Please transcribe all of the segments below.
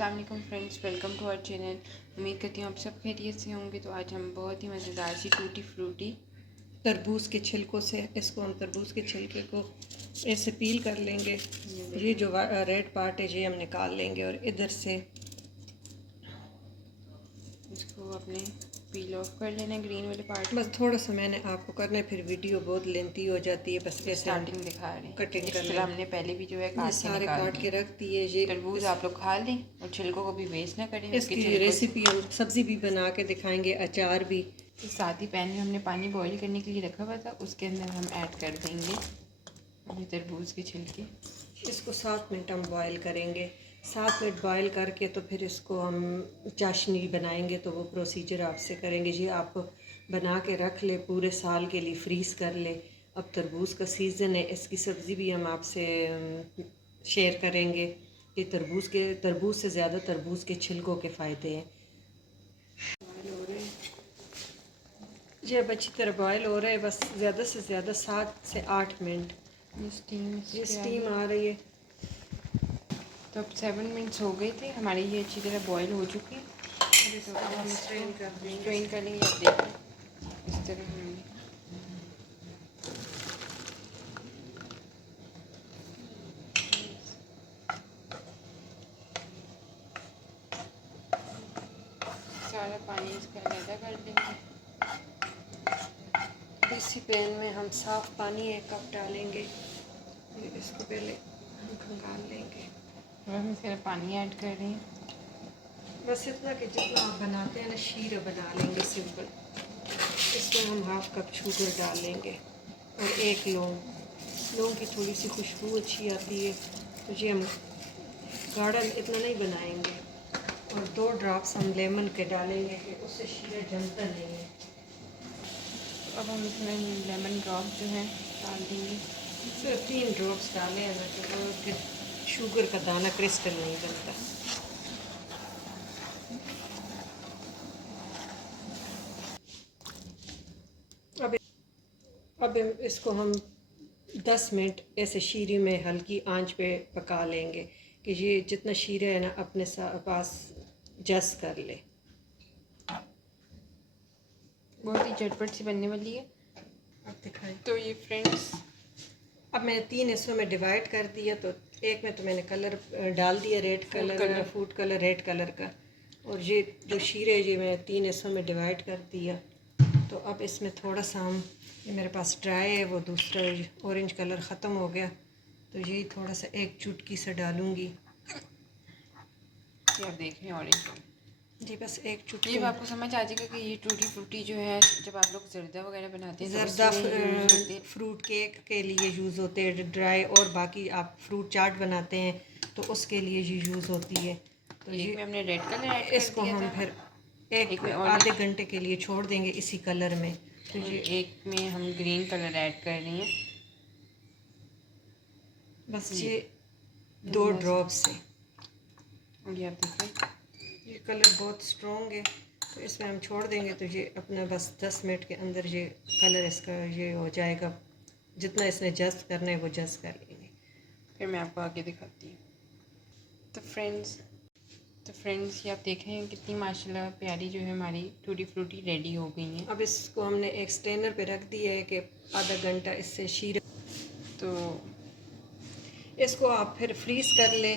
अस्सलाम वालेकुम friends, welcome to our channel. उम्मीद करती हूँ आप सब खैरियत से होंगे। तो आज हम बहुत ही मज़ेदार सी टूटी फ्रूटी तरबूज के छिलकों से इसको हम तरबूज के छिलके को ऐसे पील कर लेंगे। ये जो रेड पार्ट है ये हम निकाल लेंगे और इधर से इसको अपने पील ऑफ कर लेना है, ग्रीन वाले पार्ट। बस थोड़ा सा मैंने आपको करना है, फिर वीडियो बहुत लेंथी हो जाती है। बस ऐसे स्टार्टिंग दिखा रहे हैं, कटिंग इस कर तरह हमने पहले भी जो है ये सारे काट के रख दिए। ये तरबूज आप लोग खा लें और छिलकों को भी वेस्ट ना करें। इसकी रेसिपी हम सब्ज़ी भी बना के दिखाएंगे, अचार भी। साथ ही पैन में हमने पानी बॉईल करने के लिए रखा हुआ था, उसके अंदर हम ऐड कर देंगे ये तरबूज के छिलके। इसको 7 मिनट हम बॉईल करेंगे। 7 मिनट बॉईल करके तो फिर इसको हम चाशनी बनाएंगे, तो वो प्रोसीजर आपसे करेंगे। जी आप बना के रख ले, पूरे साल के लिए फ्रीज़ कर ले। अब तरबूज का सीज़न है, इसकी सब्ज़ी भी हम आपसे शेयर करेंगे कि तरबूज से ज़्यादा तरबूज के छिलकों के फ़ायदे हैं। जी अब अच्छी तरह बॉयल हो रहा है, बस ज़्यादा से ज़्यादा 7 से 8 मिनट। ये स्टीम आ रही है। तो अब 7 मिनट्स हो गए थे हमारे, ये अच्छी तरह बॉईल हो चुकी है। तो अब हम स्ट्रेन कर लेंगे। आप देखें इस तरह हमने सारा पानी इसका अलग कर लेंगे। इसी पैन में हम साफ़ पानी 1 कप डालेंगे। इसको पहले हम खंगाल लेंगे। हम इसका पानी ऐड कर रहे हैं, बस इतना कि जितना आप बनाते हैं ना, शीरा बना लेंगे सिंपल। इसमें हम 1/2 कप शुगर डालेंगे और 1 लौंग की थोड़ी सी खुशबू अच्छी आती है, तो ये हम गाढ़ा इतना नहीं बनाएंगे। और 2 ड्रॉप्स हम लेमन के डालेंगे कि उससे शीरा जमता नहीं है। अब हम इसमें लेमन ड्रॉप जो है डाल देंगे। सिर्फ 3 ड्रॉप्स डालें हैं, तो फिर शुगर का दाना क्रिस्टल नहीं बनता। अब इसको हम 10 मिनट ऐसे शीरे में हल्की आंच पे पका लेंगे कि ये जितना शीरा है ना अपने पास जस कर ले। बहुत ही झटपट सी बनने वाली है। अब दिखाएं। तो ये फ्रेंड्स, अब मैंने 3 हिस्सों में डिवाइड कर दिया। तो एक में तो मैंने कलर डाल दिया, red colour, food colour red colour का। और ये जो शीरे ये मैंने 3 हिस्सों में डिवाइड कर दिया। तो अब इसमें थोड़ा सा हम, ये मेरे पास ड्राई है, वो दूसरा ऑरेंज कलर ख़त्म हो गया, तो यही थोड़ा सा 1 चुटकी से डालूँगी। ये आप देख रहे हैं ऑरेंज जी, बस 1 चुटकी। ये आपको समझ आ जाएगा कि ये टूटी फ्रूटी जो है, जब आप लोग जर्दा वगैरह बनाते हैं, जर्दा फ्रूट केक के लिए यूज़ होते हैं ड्राई, और बाकी आप फ्रूट चाट बनाते हैं तो उसके लिए ये यूज़ होती है। तो एक में हमने रेड कलर ऐड इसको हम फिर एक आधे घंटे के लिए छोड़ देंगे इसी कलर में। तो ये एक में हम ग्रीन कलर ऐड कर रही हैं, बस ये 2 ड्रॉप्स से। ये आप देखें, ये कलर बहुत स्ट्रॉन्ग है, तो इसमें हम छोड़ देंगे। तो ये अपना बस 10 मिनट के अंदर ये कलर इसका ये हो जाएगा। जितना इसने जस्ट करना है वो जस्ट कर लेंगे। फिर मैं आपको आगे दिखाती हूँ। तो फ्रेंड्स ये आप देख रहे हैं कितनी माशाल्लाह प्यारी जो है हमारी टूटी फ्रूटी रेडी हो गई हैं। अब इसको हमने एक स्ट्रेनर पे रख दिया है कि आधा घंटा इससे शीरा। तो इसको आप फिर फ्रीज़ कर ले,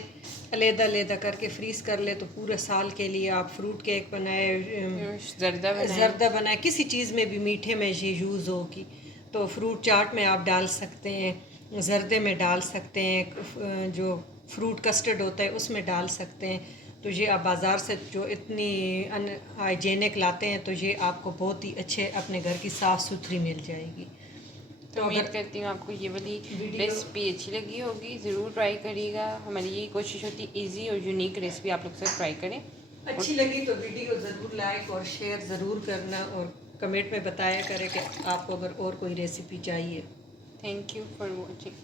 अलग करके फ्रीज़ कर ले, तो पूरे साल के लिए आप फ्रूट केक बनाए, जर्दा बनाए, किसी चीज़ में भी मीठे में ये यूज़ होगी। तो फ्रूट चाट में आप डाल सकते हैं, जर्दे में डाल सकते हैं, जो फ्रूट कस्टर्ड होता है उसमें डाल सकते हैं। तो ये आप बाज़ार से जो इतनी अनहाइजेनिक लाते हैं, तो ये आपको बहुत ही अच्छे अपने घर की साफ़ सुथरी मिल जाएगी। तो उम्मीद करती हूँ आपको ये वाली रेसिपी अच्छी लगी होगी। ज़रूर ट्राई करिएगा। हमारी यही कोशिश होती है इजी और यूनिक रेसिपी आप लोग सब ट्राई करें। अच्छी लगी तो वीडियो ज़रूर लाइक और शेयर ज़रूर करना, और कमेंट में बताया करें कि आपको अगर और कोई रेसिपी चाहिए। Thank you for watching.